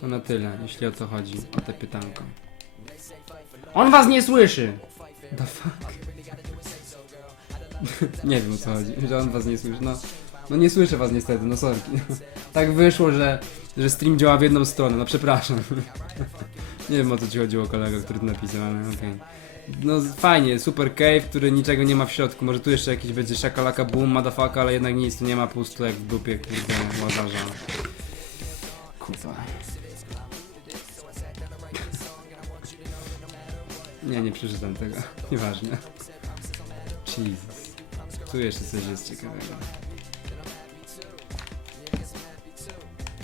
To na tyle, jeśli o to chodzi, o te pytanko. On was nie słyszy! The fuck? nie wiem o co chodzi, że on was nie słyszy, no. No nie słyszę was niestety, no sorki. tak wyszło, że, że stream działa w jedną stronę, no przepraszam. nie wiem o co ci chodziło kolego, który to napisał, ale okej. No fajnie, super cave, który niczego nie ma w środku. Może tu jeszcze jakiś będzie szakalaka boom, motherfucker, ale jednak nic, tu nie ma pusto jak w dupie, kurde, łazarza. Kurwa. Nie, nie przeczytam tego. Nieważne. Jesus. Tu jeszcze coś jest ciekawego.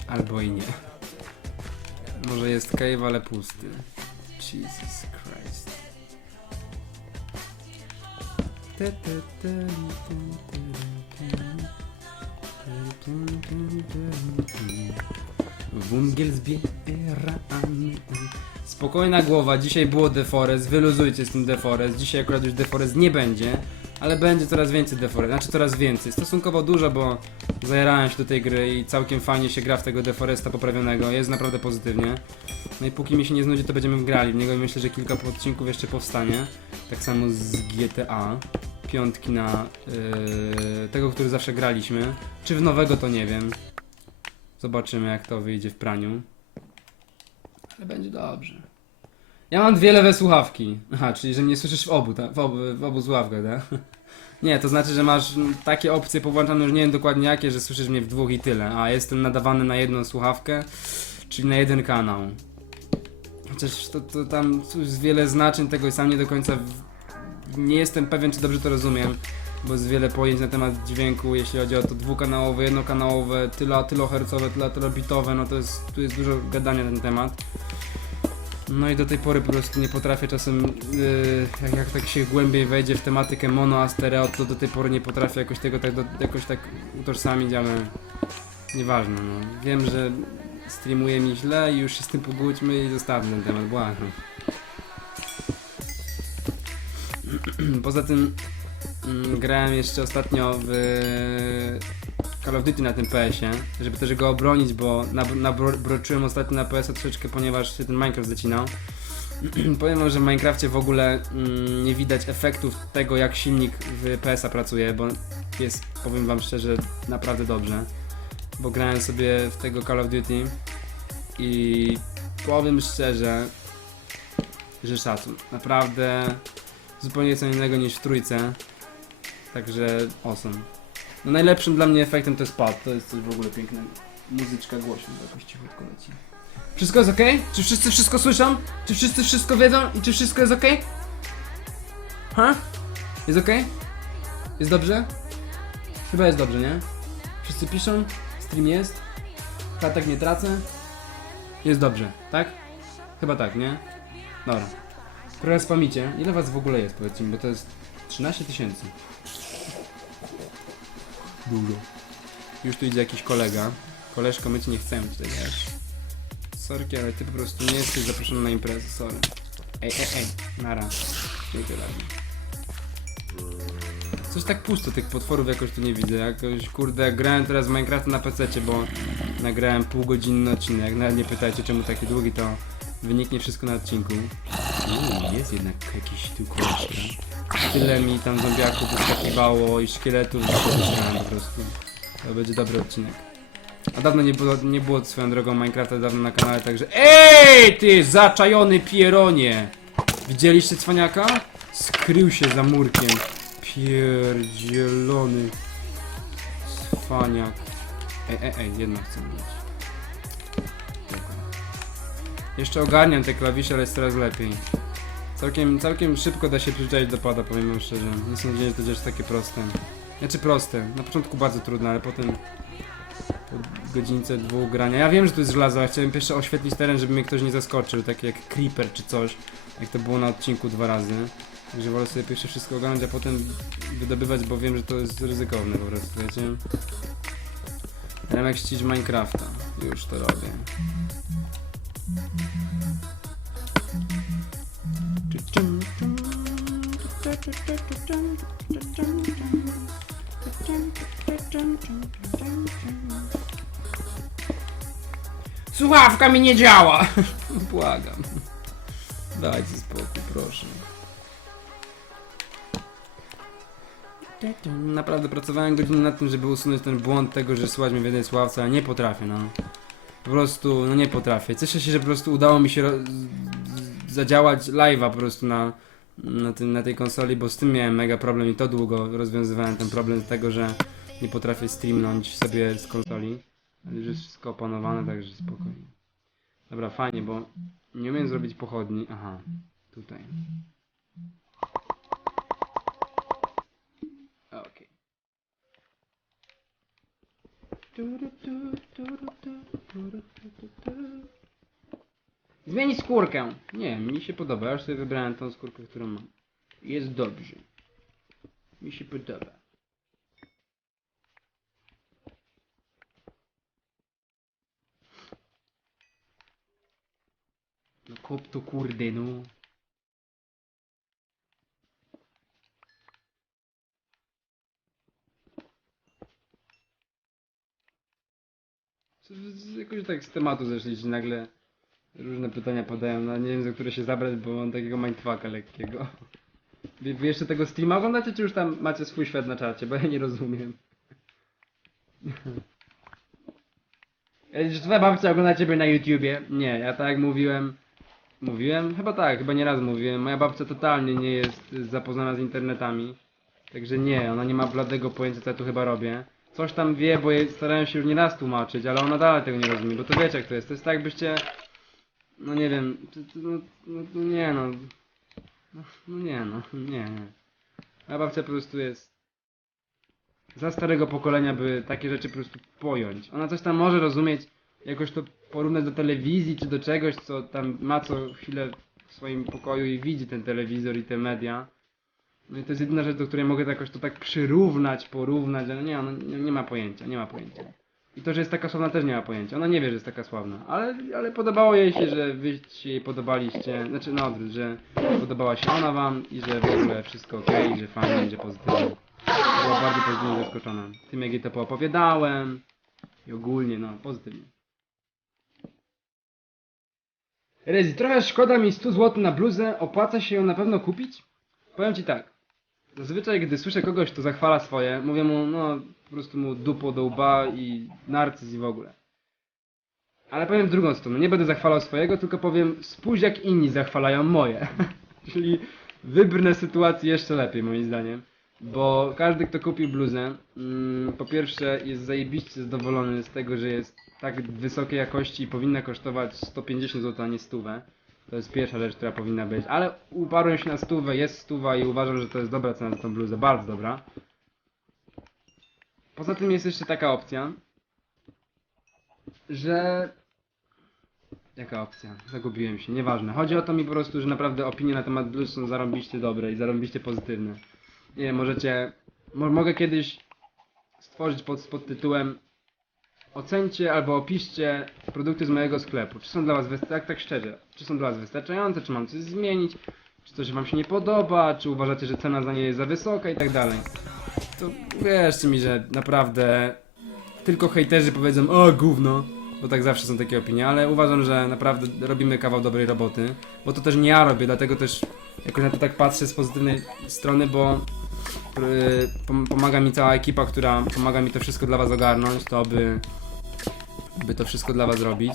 Albo i nie. Może jest cave, ale pusty. Jesus Christ. Te, te, te, te, te, te, te. Wungiel zbieramy. Spokojna głowa, dzisiaj było Deforest, wyluzujcie z tym Deforest. Dzisiaj akurat już Deforest nie będzie, ale będzie coraz więcej Deforest, znaczy coraz więcej. Stosunkowo dużo, bo zajarałem się do tej gry i całkiem fajnie się gra w tego Deforesta poprawionego, jest naprawdę pozytywnie. No i póki mi się nie znudzi, to będziemy grali w niego i myślę, że kilka odcinków jeszcze powstanie. Tak samo z GTA. Piątki na yy, tego, który zawsze graliśmy. Czy w nowego, to nie wiem. Zobaczymy, jak to wyjdzie w praniu. Ale będzie dobrze. Ja mam dwie lewe słuchawki. Aha, czyli że mnie słyszysz w obu, tak? W obu, w obu słuchawkach, tak? Nie, to znaczy, że masz takie opcje powłączane, już nie wiem dokładnie jakie, że słyszysz mnie w dwóch i tyle. A jestem nadawany na jedną słuchawkę, czyli na jeden kanał. Chociaż to, to tam jest wiele znaczeń tego i sam nie do końca w... nie jestem pewien, czy dobrze to rozumiem. Bo jest wiele pojęć na temat dźwięku, jeśli chodzi o to dwukanałowe, jednokanałowe, tylo, tylohercowe, tylo, tylobitowe, no to jest, tu jest dużo gadania na ten temat. No i do tej pory po prostu nie potrafię czasem, yy, jak, jak tak się głębiej wejdzie w tematykę mono a stereo, to do tej pory nie potrafię jakoś tego tak, do, jakoś tak utożsamić, ale nieważne, no. Wiem, że streamuje mi źle i już się z tym pogódźmy i zostawmy ten temat, błagam. Poza tym mm, grałem jeszcze ostatnio w Call of Duty na tym PS-ie, żeby też go obronić, bo nab- nabroczyłem ostatnio na PS-a troszeczkę, ponieważ się ten Minecraft zacinał. Powiem wam, że w Minecrafcie w ogóle mm, nie widać efektów tego, jak silnik w PS-a pracuje, bo jest, powiem wam szczerze, naprawdę dobrze. Bo grałem sobie w tego Call of Duty i powiem szczerze, że szacun. Naprawdę zupełnie co innego niż w trójce. Także awesome. No najlepszym dla mnie efektem to jest pad, to jest coś w ogóle pięknego. Muzyczka głośna, jakoś cichutko leci. Wszystko jest ok? Czy wszyscy wszystko słyszą? Czy wszyscy wszystko wiedzą? I czy wszystko jest ok? Ha? Jest ok? Jest dobrze? Chyba jest dobrze, nie? Wszyscy piszą? Stream jest? Klatek nie tracę? Jest dobrze, tak? Chyba tak, nie? Dobra. Trochę spamicie. Ile was w ogóle jest, powiedzcie mi, bo to jest 13 tysięcy. Dużo. Już tu idzie jakiś kolega. Koleżko, my cię nie chcemy tutaj, wiesz? Sorki, ale ty po prostu nie jesteś zaproszony na imprezę, sorry. Ej, ej, ej, nara. Dziękuję bardzo. Coś tak pusto, tych potworów jakoś tu nie widzę. Jakoś, kurde, grałem teraz w Minecrafta na PC, bo nagrałem półgodzinny odcinek. Nawet nie pytajcie czemu taki długi, to wyniknie wszystko na odcinku. Uuu, jest jednak jakiś tu koleżka. Tyle mi tam zombiaków wyskakiwało i szkieletów, że po prostu. To będzie dobry odcinek. A dawno nie było, nie było swoją drogą Minecrafta dawno na kanale, także EJ ty zaczajony pieronie! Widzieliście cwaniaka? Skrył się za murkiem. Pierdzielony cwaniak. Ej, ej, ej, jednak chcę mieć. Dobra. Jeszcze ogarniam te klawisze, ale jest coraz lepiej. Całkiem, całkiem szybko da się przyzwyczaić do pada, powiem wam szczerze. Nie sądziłem, że to jest takie proste. Znaczy proste. Na początku bardzo trudne, ale potem po godzince, dwóch grania. Ja wiem, że to jest żelazo, ale chciałem pierwsze oświetlić teren, żeby mnie ktoś nie zaskoczył, tak jak Creeper czy coś, jak to było na odcinku dwa razy. Także wolę sobie pierwsze wszystko ogarnąć, a potem wydobywać, bo wiem, że to jest ryzykowne po prostu, wiecie? Remek ścić Minecrafta. Już to robię. Słuchawka mi nie działa! Błagam. Dajcie spokój, proszę. Naprawdę pracowałem godzinę nad tym, żeby usunąć ten błąd tego, że słuchać mnie w jednej słuchawce, ale nie potrafię, no. Po prostu, no nie potrafię. Cieszę się, że po prostu udało mi się zadziałać live'a po prostu na, na, tym, na tej konsoli, bo z tym miałem mega problem i to długo rozwiązywałem ten problem z tego, że nie potrafię streamnąć sobie z konsoli. Ale już jest wszystko opanowane, także spokojnie. Dobra, fajnie, bo nie umiem zrobić pochodni. Aha, tutaj. Okej. Zmienić skórkę. Nie, mi się podoba. Ja już sobie wybrałem tą skórkę, którą mam. Jest dobrze. Mi się podoba. No kop to kurde, no. Jakoś tak z tematu zeszliście nagle. Różne pytania padają, no nie wiem za które się zabrać, bo mam takiego mindfucka lekkiego. Wy, wy jeszcze tego streama oglądacie, czy już tam macie swój świat na czacie, bo ja nie rozumiem. Czy twoja babcia ogląda ciebie na YouTubie? Nie, ja tak mówiłem, mówiłem? Chyba tak, chyba nie raz mówiłem. Moja babcia totalnie nie jest zapoznana z internetami. Także nie, ona nie ma bladego pojęcia co ja tu chyba robię. Coś tam wie, bo jej starałem się już nie raz tłumaczyć, ale ona dalej tego nie rozumie, bo to wiecie jak to jest. To jest tak jakbyście... No nie wiem, to, no, no, no nie no. No, no nie no, nie, nie. Moja babcia po prostu jest za starego pokolenia, by takie rzeczy po prostu pojąć. Ona coś tam może rozumieć, jakoś to porównać do telewizji czy do czegoś, co tam ma co chwilę w swoim pokoju i widzi ten telewizor i te media. No i to jest jedyna rzecz, do której mogę jakoś to tak przyrównać, porównać, ale nie, nie, nie ma pojęcia, nie ma pojęcia. I to, że jest taka sławna też nie ma pojęcia. Ona nie wie, że jest taka sławna. Ale, ale podobało jej się, że wy się jej podobaliście. Znaczy, no odwrót, że podobała się ona wam i że w ogóle wszystko ok, że fajnie, że pozytywnie. Była bardzo pozytywnie zaskoczona. Tym jak jej to poopowiadałem. I ogólnie, no, pozytywnie. Rezi, trochę szkoda mi 100 zł na bluzę. Opłaca się ją na pewno kupić? Powiem ci tak. Zazwyczaj, gdy słyszę kogoś, kto zachwala swoje, mówię mu, no, po prostu mu dupo do łba i narcyz i w ogóle. Ale powiem w drugą stronę, nie będę zachwalał swojego, tylko powiem, spójrz jak inni zachwalają moje. Czyli wybrnę sytuację jeszcze lepiej, moim zdaniem. Bo każdy, kto kupił bluzę, mm, po pierwsze jest zajebiście zadowolony z tego, że jest tak wysokiej jakości i powinna kosztować 150 zł, a nie stówę. To jest pierwsza rzecz, która powinna być. Ale uparłem się na stówę, jest stuwa i uważam, że to jest dobra cena za tą bluzę, bardzo dobra. Poza tym jest jeszcze taka opcja, że... Jaka opcja? Zagubiłem się, nieważne. Chodzi o to mi po prostu, że naprawdę opinie na temat bluz są zarąbiście dobre i zarąbiście pozytywne. Nie wiem, możecie... Mo mogę kiedyś stworzyć pod, pod tytułem Ocencie albo opiszcie produkty z mojego sklepu. Czy są dla was tak, tak szczerze, czy są dla was wystarczające, czy mam coś zmienić, czy coś wam się nie podoba, czy uważacie, że cena za nie jest za wysoka i tak dalej. To wierzcie mi, że naprawdę tylko hejterzy powiedzą o gówno, bo tak zawsze są takie opinie, ale uważam, że naprawdę robimy kawał dobrej roboty, bo to też nie ja robię, dlatego też jakoś na to tak patrzę z pozytywnej strony, bo yy, pom- pomaga mi cała ekipa, która pomaga mi to wszystko dla was ogarnąć, to by, by to wszystko dla was robić.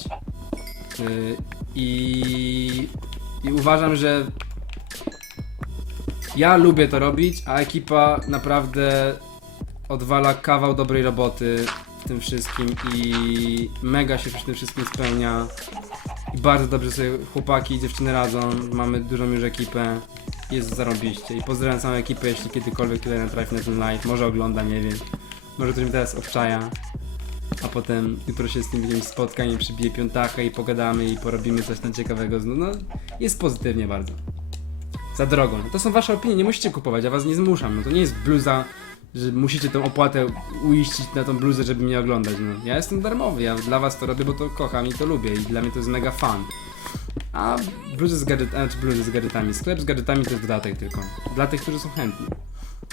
Yy, i, I uważam, że ja lubię to robić, a ekipa naprawdę odwala kawał dobrej roboty w tym wszystkim i mega się przy tym wszystkim spełnia. I bardzo dobrze sobie chłopaki i dziewczyny radzą. Mamy dużą już ekipę. Jest zarąbiście. I pozdrawiam całą ekipę, jeśli kiedykolwiek tutaj na ten live. Może ogląda, nie wiem. Może ktoś mi teraz obczaja. A potem jutro się z tym jakimś spotkaniem przybije piątaka i pogadamy i porobimy coś tam ciekawego. No, no jest pozytywnie bardzo. Za drogo. No, to są wasze opinie, nie musicie kupować, ja was nie zmuszam. No to nie jest bluza, że musicie tą opłatę uiścić na tą bluzę, żeby mnie oglądać. No, ja jestem darmowy, ja dla was to robię, bo to kocham i to lubię i dla mnie to jest mega fan. A bluzy z gadżetami, czy bluzy z gadżetami, sklep z gadżetami to jest dodatek tylko. Dla tych, którzy są chętni.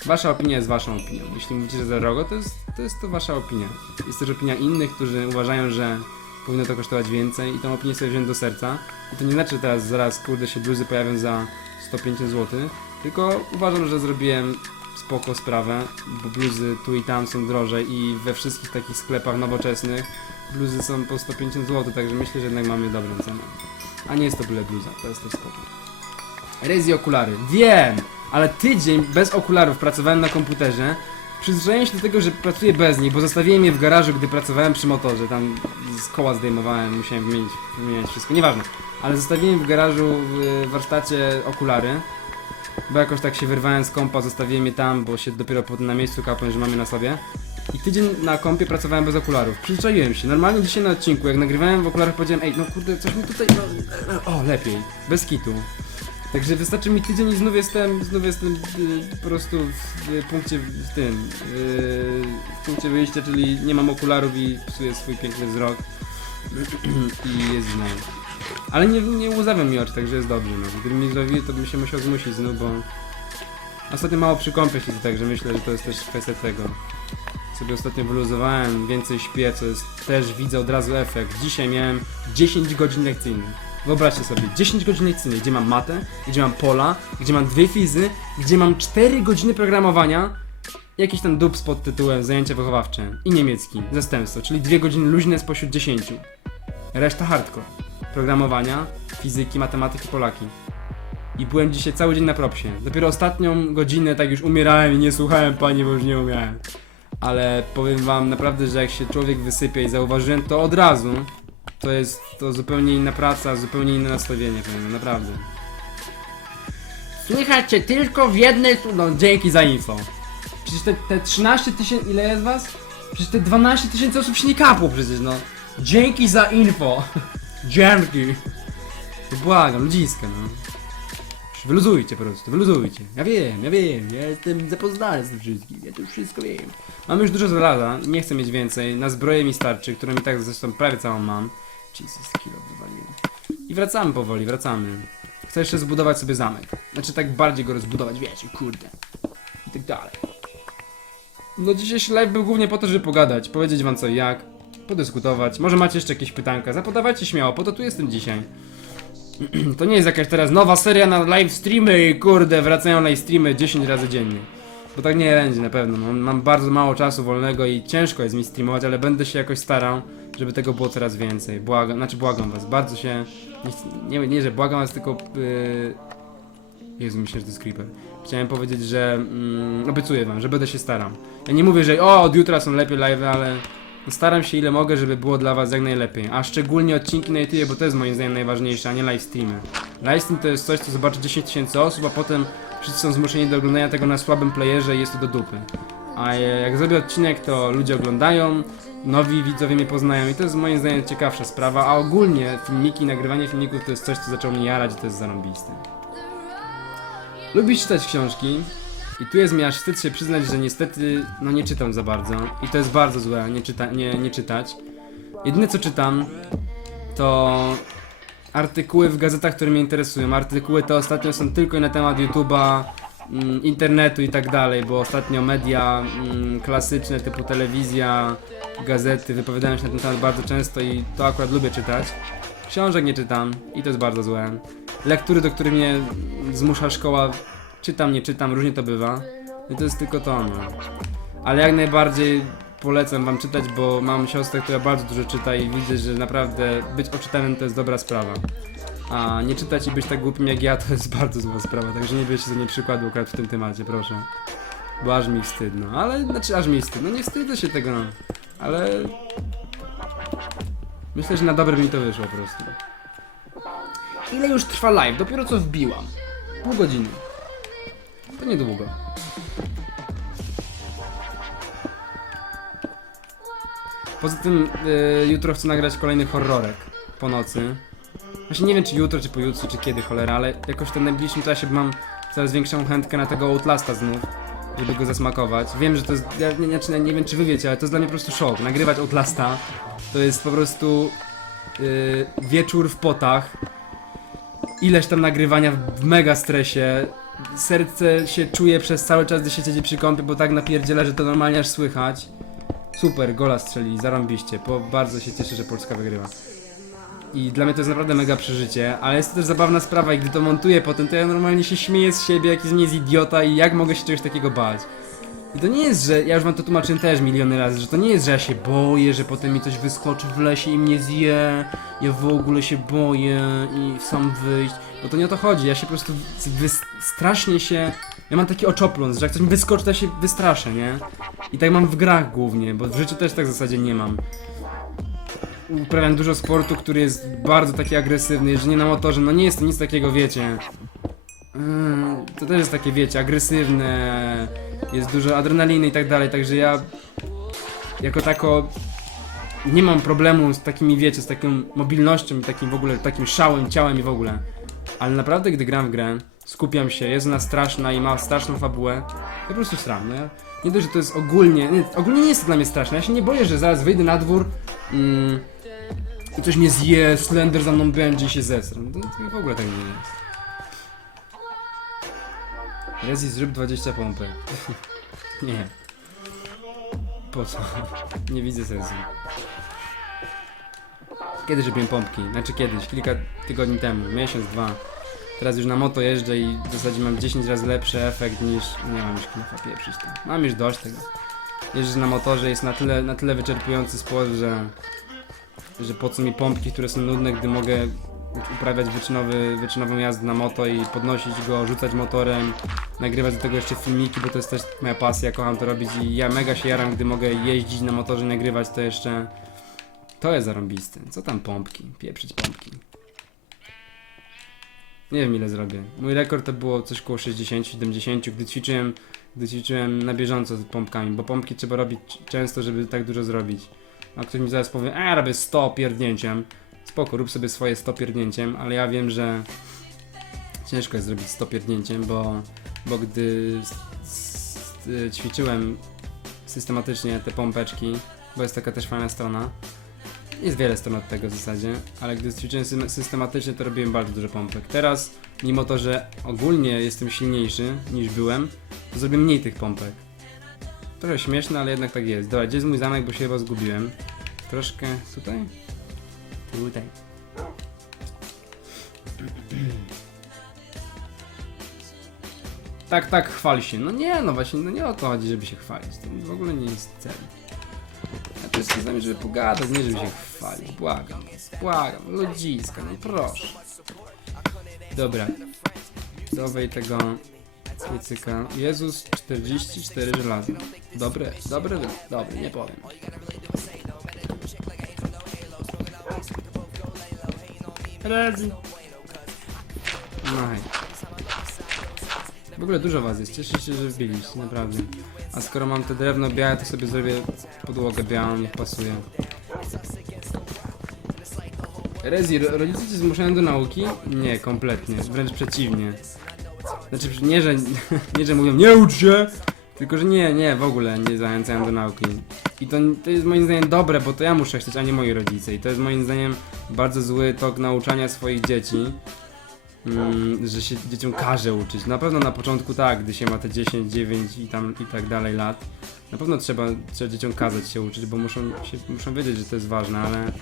Wasza opinia jest waszą opinią. Jeśli mówicie, że za drogo, to jest to, jest to wasza opinia. Jest też opinia innych, którzy uważają, że powinno to kosztować więcej i tą opinię sobie wziąć do serca. I to nie znaczy, że teraz zaraz, kurde, się bluzy pojawią za 150 zł, tylko uważam, że zrobiłem spoko sprawę, bo bluzy tu i tam są drożej i we wszystkich takich sklepach nowoczesnych bluzy są po 150 zł, także myślę, że jednak mamy dobrą cenę. A nie jest to byle bluza, to jest to spoko. Rezi okulary. Wiem! Ale tydzień bez okularów pracowałem na komputerze. Przyzwyczaiłem się do tego, że pracuję bez nich, bo zostawiłem je w garażu, gdy pracowałem przy motorze. Tam z koła zdejmowałem, musiałem wymienić, wymieniać wszystko, nieważne. Ale zostawiłem w garażu w warsztacie okulary. Bo jakoś tak się wyrwałem z kompa, zostawiłem je tam, bo się dopiero potem na miejscu kapłem, że mamy na sobie. I tydzień na kompie pracowałem bez okularów. Przyzwyczaiłem się. Normalnie dzisiaj na odcinku, jak nagrywałem w okularach, powiedziałem, ej, no kurde, coś mi tutaj. No, o, lepiej. Bez kitu. Także wystarczy mi tydzień i znów jestem, znów jestem y, po prostu w, w punkcie w tym, y, w punkcie wyjścia, czyli nie mam okularów i psuję swój piękny wzrok i jest źle. Ale nie, nie łzawią mi oczy, także jest dobrze, no. Gdybym mi zrobił, to bym się musiał zmusić znów, bo ostatnio mało przy kąpie się także myślę, że to jest też kwestia tego. Sobie ostatnio wyluzowałem, więcej śpię, co jest też widzę od razu efekt. Dzisiaj miałem 10 godzin lekcyjnych. Wyobraźcie sobie, 10 godzin lekcyjnych, gdzie mam matę, gdzie mam pola, gdzie mam dwie fizy, gdzie mam 4 godziny programowania, jakiś tam dup pod tytułem zajęcia wychowawcze i niemiecki, zastępstwo, czyli 2 godziny luźne spośród 10. Reszta hardcore. Programowania, fizyki, matematyki, polaki. I byłem dzisiaj cały dzień na propsie. Dopiero ostatnią godzinę tak już umierałem i nie słuchałem pani, bo już nie umiałem. Ale powiem wam naprawdę, że jak się człowiek wysypie i zauważyłem to od razu, to jest to zupełnie inna praca, zupełnie inne nastawienie, powiem, naprawdę. Słychać cię tylko w jednej... No, dzięki za info. Przecież te, te 13 tysięcy... Ile jest was? Przecież te 12 tysięcy osób się nie kapło przecież, no. Dzięki za info. Dzięki. Błagam, ludziska, no. Wyluzujcie po prostu, wyluzujcie. Ja wiem, ja wiem, ja jestem zapoznany z tym wszystkim, ja to wszystko wiem. Mam już dużo żelaza, nie chcę mieć więcej, na zbroję mi starczy, którą i tak zresztą prawie całą mam. Jesus, kilo wywaliłem. I wracamy powoli, wracamy. Chcę jeszcze zbudować sobie zamek. Znaczy tak bardziej go rozbudować, wiecie, kurde. I tak dalej. No dzisiejszy live był głównie po to, żeby pogadać, powiedzieć wam co i jak, podyskutować. Może macie jeszcze jakieś pytanka, zapodawajcie śmiało, po to tu jestem dzisiaj. To nie jest jakaś teraz nowa seria na live streamy i kurde, wracają live streamy 10 razy dziennie. Bo tak nie będzie na pewno. Mam, mam bardzo mało czasu wolnego i ciężko jest mi streamować, ale będę się jakoś starał, żeby tego było coraz więcej. Błagam, znaczy błagam was, bardzo się. Nie, nie, nie że błagam was, tylko. Yy... Jezu, myślę, że to jest creeper. Chciałem powiedzieć, że mm, obiecuję wam, że będę się starał. Ja nie mówię, że o, od jutra są lepiej live, ale staram się ile mogę, żeby było dla was jak najlepiej. A szczególnie odcinki na YouTube, bo to jest moim zdaniem najważniejsze, a nie live streamy. Live stream to jest coś, co zobaczy 10 tysięcy osób, a potem wszyscy są zmuszeni do oglądania tego na słabym playerze i jest to do dupy. A jak zrobię odcinek, to ludzie oglądają, nowi widzowie mnie poznają i to jest moim zdaniem ciekawsza sprawa, a ogólnie filmiki, nagrywanie filmików to jest coś, co zaczęło mnie jarać i to jest zarąbiste. Lubisz czytać książki i tu jest mi aż wstyd się przyznać, że niestety no nie czytam za bardzo i to jest bardzo złe, nie, czyta, nie, nie czytać. Jedyne co czytam to artykuły w gazetach, które mnie interesują. Artykuły te ostatnio są tylko na temat YouTube'a, mm, internetu i tak dalej, bo ostatnio media mm, klasyczne typu telewizja, gazety wypowiadają się na ten temat bardzo często i to akurat lubię czytać. Książek nie czytam i to jest bardzo złe. Lektury, do których mnie zmusza szkoła, czytam, nie czytam, różnie to bywa. I to jest tylko to, no. Ale jak najbardziej polecam wam czytać, bo mam siostrę, która bardzo dużo czyta i widzę, że naprawdę być oczytanym to jest dobra sprawa. A nie czytać i być tak głupim jak ja to jest bardzo zła sprawa, także nie bierzcie za nie przykładu akurat w tym temacie, proszę. Bo aż mi wstyd, no. Ale, znaczy aż mi wstyd, no nie wstydzę się tego, no. Ale... Myślę, że na dobre mi to wyszło po prostu. Ile już trwa live? Dopiero co wbiłam. Pół godziny. To niedługo. Poza tym y, jutro chcę nagrać kolejny horrorek po nocy. Właśnie nie wiem czy jutro, czy pojutrze, czy kiedy cholera, ale jakoś w tym najbliższym czasie mam coraz większą chętkę na tego Outlasta znów, żeby go zasmakować. Wiem, że to jest, ja nie, nie, nie wiem czy wy wiecie, ale to jest dla mnie po prostu szok. Nagrywać Outlasta to jest po prostu y, wieczór w potach, ileś tam nagrywania w mega stresie. Serce się czuje przez cały czas, gdy się siedzi przy kąpie, bo tak napierdziela, że to normalnie aż słychać. Super, gola strzeli, zarąbiście, bo bardzo się cieszę, że Polska wygrywa. I dla mnie to jest naprawdę mega przeżycie, ale jest to też zabawna sprawa i gdy to montuję potem, to ja normalnie się śmieję z siebie, jaki z mnie jest idiota i jak mogę się czegoś takiego bać. I to nie jest, że ja już wam to tłumaczyłem też miliony razy, że to nie jest, że ja się boję, że potem mi coś wyskoczy w lesie i mnie zje, ja w ogóle się boję i sam wyjść, bo to nie o to chodzi, ja się po prostu strasznie się, ja mam taki oczopląs, że jak coś mi wyskoczy, to ja się wystraszę, nie? I tak mam w grach głównie, bo w życiu też tak w zasadzie nie mam. Uprawiam dużo sportu, który jest bardzo taki agresywny, jeżeli nie na motorze, no nie jest to nic takiego, wiecie. Mm, To też jest takie, wiecie, agresywne, jest dużo adrenaliny i tak dalej, także ja jako tako nie mam problemu z takimi, wiecie, z taką mobilnością i takim w ogóle, takim szałem ciałem i w ogóle. Ale naprawdę, gdy gram w grę, skupiam się, jest ona straszna i ma straszną fabułę, ja po prostu sram, no ja, nie dość, że to jest ogólnie, nie, ogólnie nie jest to dla mnie straszne, ja się nie boję, że zaraz wyjdę na dwór mm, i coś mnie zje, Slender za mną będzie się zesram, to, to w ogóle tak nie jest. Rezi zrób 20 pompek. nie. Po co? Nie widzę sensu. Kiedyś robiłem pompki, znaczy kiedyś, kilka tygodni temu, miesiąc, dwa. Teraz już na moto jeżdżę i w zasadzie mam 10 razy lepszy efekt niż... Nie mam już knafa pieprzyć tam. Mam już dość tego. Jeżdżę na motorze jest na tyle, na tyle wyczerpujący sport, że... Że po co mi pompki, które są nudne, gdy mogę uprawiać wyczynowy, wyczynową jazdę na moto i podnosić go, rzucać motorem, nagrywać do tego jeszcze filmiki, bo to jest też moja pasja, kocham to robić i ja mega się jaram, gdy mogę jeździć na motorze i nagrywać to jeszcze. To jest zarąbiste. Co tam pompki? Pieprzyć pompki. Nie wiem ile zrobię. Mój rekord to było coś koło 60-70, gdy ćwiczyłem, gdy ćwiczyłem na bieżąco z pompkami, bo pompki trzeba robić często, żeby tak dużo zrobić. A ktoś mi zaraz powie, a robię 100 pierdnięciem. Spoko, rób sobie swoje 100 pierdnięciem, ale ja wiem, że ciężko jest zrobić 100 pierdnięciem, bo, bo gdy y, ćwiczyłem systematycznie te pompeczki, bo jest taka też fajna strona, jest wiele stron od tego w zasadzie, ale gdy ćwiczyłem systematycznie, to robiłem bardzo dużo pompek. Teraz, mimo to, że ogólnie jestem silniejszy niż byłem, to zrobię mniej tych pompek. Trochę śmieszne, ale jednak tak jest. Dobra, gdzie jest mój zamek, bo się chyba zgubiłem. Troszkę tutaj? Tutaj. Tak, tak, chwal się. No nie, no właśnie, no nie o to chodzi, żeby się chwalić. To w ogóle nie jest cel. Ja to jest z nami, żeby pogadać, nie żeby się chwalić. Błagam, błagam, ludziska, no proszę. Dobra. Dowej tego piecyka. Jezus 44 żelaza. Dobre, dobre, dobre, nie powiem. Rezi. No hej. W ogóle dużo was jest, cieszę się, że wbiliście, naprawdę. A skoro mam te drewno białe, to sobie zrobię podłogę białą, niech pasuje. Rezi, ro- rodzice cię zmuszają do nauki? Nie, kompletnie, wręcz przeciwnie. Znaczy, nie, że, nie, że mówią, nie ucz się! Tylko, że nie, nie, w ogóle nie zachęcają do nauki. I to, to jest moim zdaniem dobre, bo to ja muszę chcieć, a nie moi rodzice. I to jest moim zdaniem bardzo zły tok nauczania swoich dzieci. Mm, że się dzieciom każe uczyć. Na pewno na początku tak, gdy się ma te 10, 9 i tam i tak dalej lat. Na pewno trzeba, trzeba dzieciom kazać się uczyć, bo muszą, się, muszą wiedzieć, że to jest ważne, ale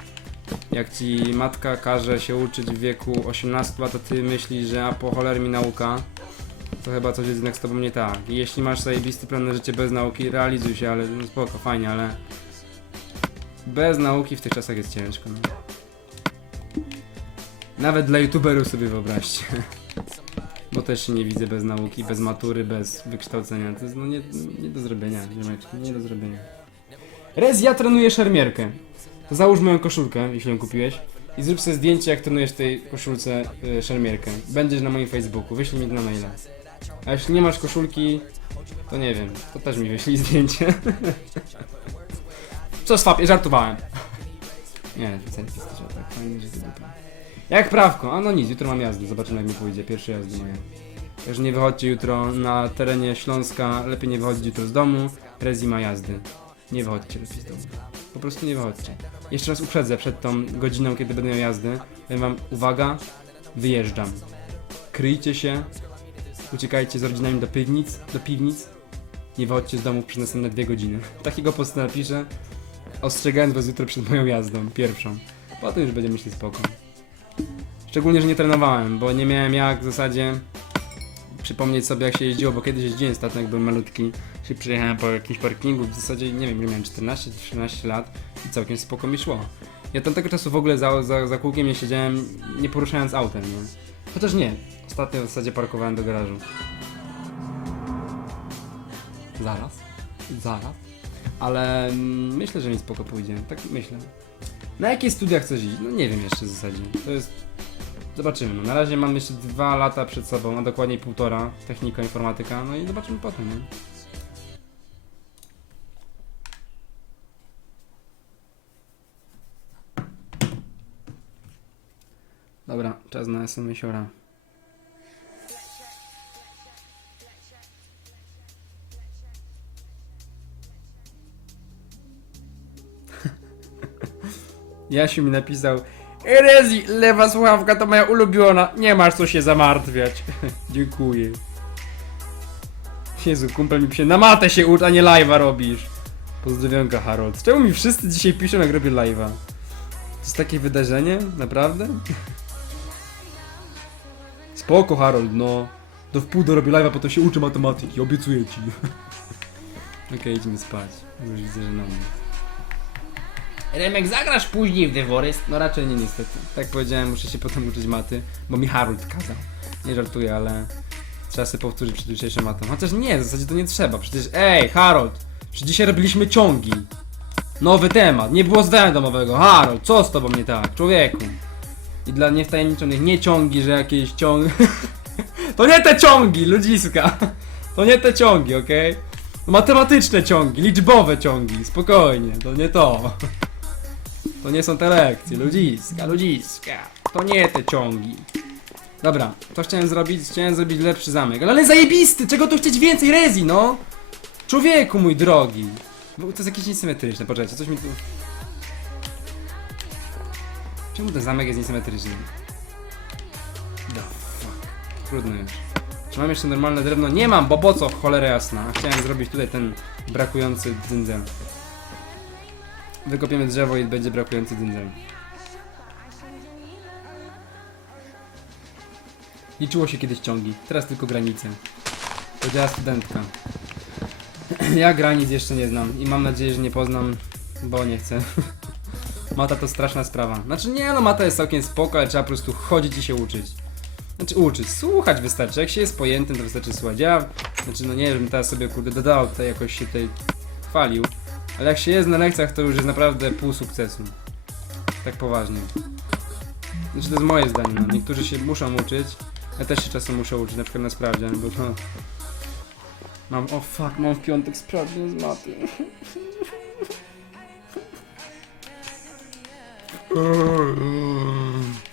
jak ci matka każe się uczyć w wieku 18 lat, to ty myślisz, że a po choler mi nauka, to chyba coś jest jednak z tobą nie tak. I jeśli masz zajebisty plan na życie bez nauki, realizuj się, ale no spoko, fajnie, ale bez nauki w tych czasach jest ciężko. No. Nawet dla youtuberów sobie wyobraźcie. Bo też się nie widzę bez nauki, bez matury, bez wykształcenia. To jest no nie, nie do zrobienia, ziomeczki, nie do zrobienia. Rez, ja trenuję szermierkę. To załóż moją koszulkę, jeśli ją kupiłeś. I zrób sobie zdjęcie, jak trenujesz w tej koszulce y, szermierkę. Będziesz na moim Facebooku, wyślij mi na maila. A jeśli nie masz koszulki, to nie wiem, to też mi wyślij zdjęcie. Co swapie, żartowałem. Nie, jest to tak fajnie, że to dupa. Jak prawko? A no nic, jutro mam jazdę, zobaczymy jak mi pójdzie, pierwsze jazdy moje. Także nie wychodźcie jutro na terenie Śląska, lepiej nie wychodzić jutro z domu, Rezi ma jazdy. Nie wychodźcie lepiej z domu. Po prostu nie wychodźcie. Jeszcze raz uprzedzę przed tą godziną, kiedy będę miał jazdy. Powiem wam, uwaga, wyjeżdżam. Kryjcie się, uciekajcie z rodzinami do piwnic, do piwnic nie wychodźcie z domu przez następne dwie godziny. Takiego posta napiszę, ostrzegając was jutro przed moją jazdą, pierwszą. Potem już będzie myśleć spoko. Szczególnie, że nie trenowałem, bo nie miałem jak w zasadzie przypomnieć sobie jak się jeździło, bo kiedyś jeździłem statem, jak byłem malutki, się przyjechałem po jakimś parkingu, w zasadzie nie wiem, miałem 14 czy 13 lat i całkiem spoko mi szło. Ja tamtego czasu w ogóle za, za, za kółkiem nie siedziałem, nie poruszając autem, nie? Chociaż nie, ostatnio w zasadzie parkowałem do garażu. Zaraz, zaraz. Ale mm, myślę, że mi spoko pójdzie, tak myślę. Na jakie studia chcesz iść? No nie wiem jeszcze w zasadzie. To jest Zobaczymy. No, na razie mam jeszcze dwa lata przed sobą, a dokładniej półtora. Technika, informatyka, no i zobaczymy potem. Nie? Dobra, czas na SMS-iora. Jasiu mi napisał Rezi, lewa słuchawka to moja ulubiona. Nie masz co się zamartwiać. Dziękuję. Jezu, kumpel mi się na matę się ucz, a nie live'a robisz. Pozdrowionka Harold. Czemu mi wszyscy dzisiaj piszą jak robię live'a? To jest takie wydarzenie? Naprawdę? Spoko Harold, no. Do wpół do robię live'a, potem się uczę matematyki, obiecuję ci. Okej, idziemy spać. Już widzę, że na mnie. Remek, zagrasz później w The Forest? No raczej nie niestety. Tak powiedziałem, muszę się potem uczyć maty, bo mi Harold kazał. Nie żartuję, ale trzeba sobie powtórzyć przed jutrzejszym matą. Chociaż nie, w zasadzie to nie trzeba. Przecież, ej, Harold, przecież dzisiaj robiliśmy ciągi. Nowy temat, nie było zdania domowego. Harold, co z tobą nie tak, człowieku? I dla niewtajemniczonych, nie ciągi, że jakieś ciągi... to nie te ciągi, ludziska. To nie te ciągi, okej? Matematyczne ciągi, liczbowe ciągi, spokojnie, to nie to. To nie są te lekcje, ludziska, ludziska. To nie te ciągi. Dobra, to chciałem zrobić, chciałem zrobić lepszy zamek. Ale zajebisty, czego tu chcieć więcej, Rezi, no? Człowieku mój drogi. Bo to jest jakieś niesymetryczne, poczekajcie, coś mi tu... Czemu ten zamek jest niesymetryczny? The fuck. Trudno już. Czy mam jeszcze normalne drewno? Nie mam, bo po co? Cholera jasna. Chciałem zrobić tutaj ten brakujący dzyndzel. Wykopiemy drzewo i będzie brakujący dzyndzel. Liczyło się kiedyś ciągi, teraz tylko granice. Powiedziała studentka. Ja granic jeszcze nie znam i mam nadzieję, że nie poznam, bo nie chcę. Mata to straszna sprawa. Znaczy nie no, mata jest całkiem spoko, ale trzeba po prostu chodzić i się uczyć. Znaczy uczyć, słuchać wystarczy. Jak się jest pojętym, to wystarczy słuchać. Ja, znaczy no nie, żebym teraz sobie kurde dodał tutaj jakoś się tutaj chwalił. Ale jak się jest na lekcjach, to już jest naprawdę pół sukcesu. Tak poważnie. Znaczy to jest moje zdanie, no. Niektórzy się muszą uczyć. Ja też się czasem muszę uczyć, na przykład na sprawdzian, bo to... Mam, o fuck, mam w piątek sprawdzian z maty.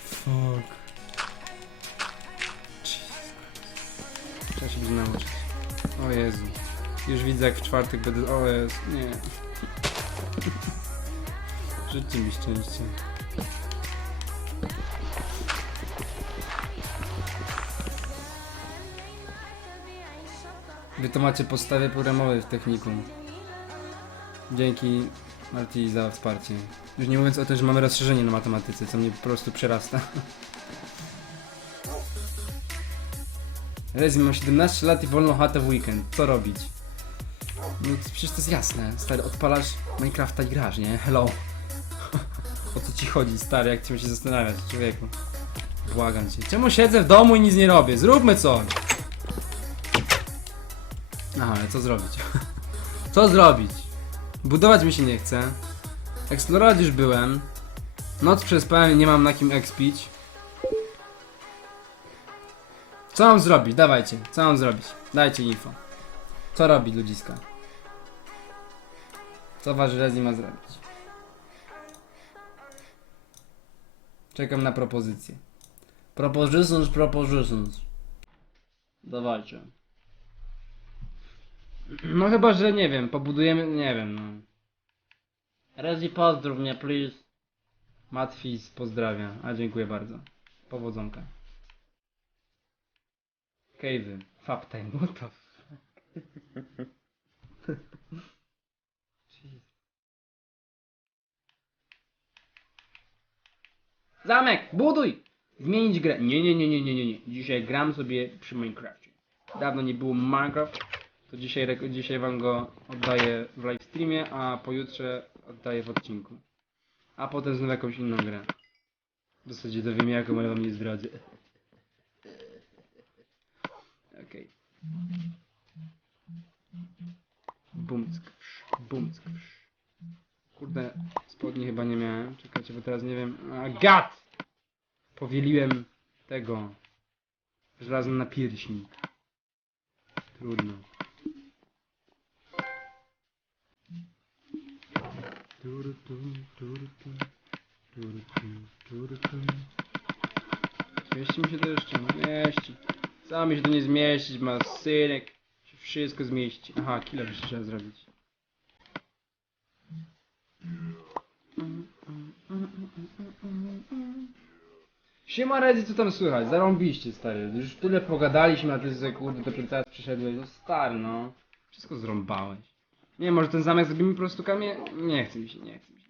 fuck. Trzeba się będzie nauczyć. O Jezu. Już widzę jak w czwartek będę... O Jezu, nie. Życzcie mi szczęścia. Wy to macie podstawy programowe w technikum. Dzięki Marti za wsparcie. Już nie mówiąc o tym, że mamy rozszerzenie na matematyce, co mnie po prostu przerasta. Rezi, mam 17 lat i wolną chatę w weekend. Co robić? No przecież to jest jasne. Stary, odpalasz Minecrafta i grasz, nie? Hello. Chodzi, stary? Jak chcemy się zastanawiać, człowieku? Błagam cię. Czemu siedzę w domu i nic nie robię? Zróbmy coś! Aha, ale co zrobić? co zrobić? Budować mi się nie chce. Eksplorować już byłem. Noc przespałem i nie mam na kim expić. Co mam zrobić? Dawajcie. Co mam zrobić? Dajcie info. Co robi ludziska? Co wasz Rezi ma zrobić? Czekam na propozycję. Propositions, propositions. Dawajcie. No chyba, że nie wiem, pobudujemy, nie wiem, no. Rezi pozdrów mnie, please. Matwis pozdrawia, a dziękuję bardzo. Powodzonka. Cave'y. Fab time, what the fuck? Zamek, buduj! Zmienić grę. Nie, nie, nie, nie, nie, nie, nie. Dzisiaj gram sobie przy Minecrafcie. Dawno nie było Minecraft, to dzisiaj, dzisiaj wam go oddaję w live streamie, a pojutrze oddaję w odcinku. A potem znów jakąś inną grę. W zasadzie to wiem jaką, ale wam nie zdradzę. Okej. Bumck, bumck. Kurde, spodni chyba nie miałem. Czekajcie, bo teraz nie wiem. A! Powieliłem tego. Żelazny napierśnik. Trudno. Turu, tu, turu, tu, turu, tu, turu, tu. Zmieści mi się to jeszcze? Nie mieści. Sam mi się to nie zmieścić, ma synek. Się wszystko zmieści. Aha, killer jeszcze trzeba zrobić. Siema Redzi, co tam słychać? Zarąbiście stary. Już tyle pogadaliśmy, a ty sobie kurde dopiero teraz przyszedłeś. No stary no. Wszystko zrąbałeś. Nie, może ten zamek zrobimy po prostu kamie... Nie chce mi się, nie chce mi się.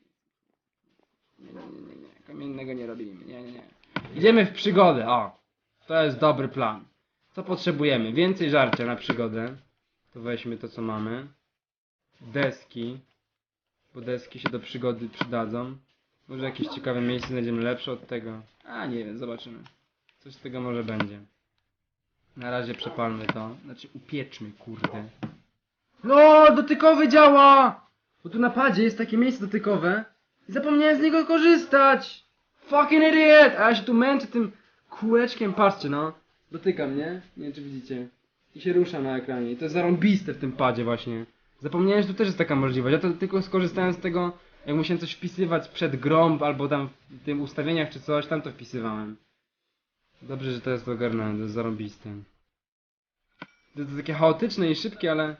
Nie, nie, nie, nie. Kamiennego nie robimy, nie, nie, nie. Idziemy w przygodę, o. To jest dobry plan. Co potrzebujemy? Więcej żarcia na przygodę. To weźmy to, co mamy. Deski. Bo deski się do przygody przydadzą. Może jakieś ciekawe miejsce znajdziemy lepsze od tego. A nie wiem, zobaczymy. Coś z tego może będzie. Na razie przepalmy to. Znaczy upieczmy, kurde. No, dotykowy działa! Bo tu na padzie jest takie miejsce dotykowe. I zapomniałem z niego korzystać! Fucking idiot! A ja się tu męczę tym kółeczkiem, patrzcie no. Dotykam, nie? Nie wiem czy widzicie. I się rusza na ekranie. I to jest zarąbiste w tym padzie właśnie. Zapomniałem, że tu też jest taka możliwość. Ja to tylko skorzystałem z tego, jak musiałem coś wpisywać przed grą, albo tam w tym ustawieniach czy coś, tam to wpisywałem. Dobrze, że to jest ogarnione, to jest zarąbiste. To jest takie chaotyczne i szybkie, ale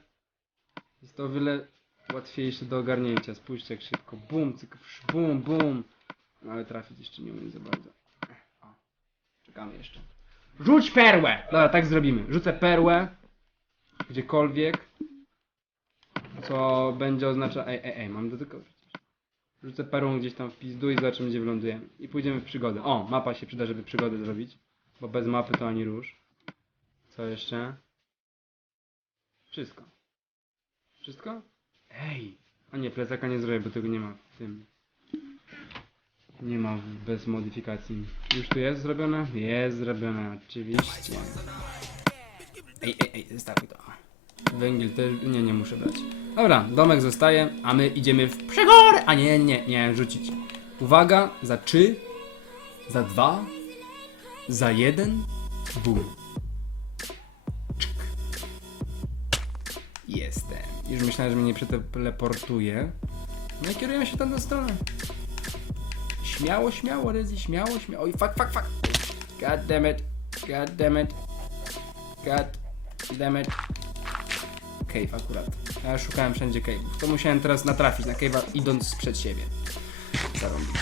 jest to o wiele łatwiejsze do ogarnięcia. Spójrzcie jak szybko. Bum, cyk, bum, bum. No, ale trafić jeszcze nie umiem za bardzo. O, czekamy jeszcze. Rzuć perłę! Dobra, tak zrobimy. Rzucę perłę gdziekolwiek, co będzie oznacza... Ej, ej, ej, mam dotykowy. Rzucę perłą gdzieś tam w pizdu i zobaczymy gdzie wylądujemy. I pójdziemy w przygodę. O, mapa się przyda, żeby przygodę zrobić. Bo bez mapy to ani rusz. Co jeszcze? Wszystko. Wszystko? Ej! A nie, plecaka nie zrobię, bo tego nie ma w tym. Nie ma bez modyfikacji. Już tu jest zrobione? Jest zrobione, oczywiście. Ej, ej, ej, zostawię to. Węgiel też, nie, nie muszę brać. Dobra, domek zostaje, a my idziemy w przegorę! A nie, nie, nie, rzucić. Uwaga, za trzy, za dwa, za jeden, bum. Jestem. Już myślałem, że mnie nie przeteleportuje. No i kierujemy się tam do stronę. Śmiało, śmiało, Rezi, śmiało, śmiało. Oj, fuck, fuck, fuck. God damn it. God damn it. God damn it. Cave akurat. Ja szukałem wszędzie cave'ów. To musiałem teraz natrafić na cave'a idąc przed siebie. Zarąbić.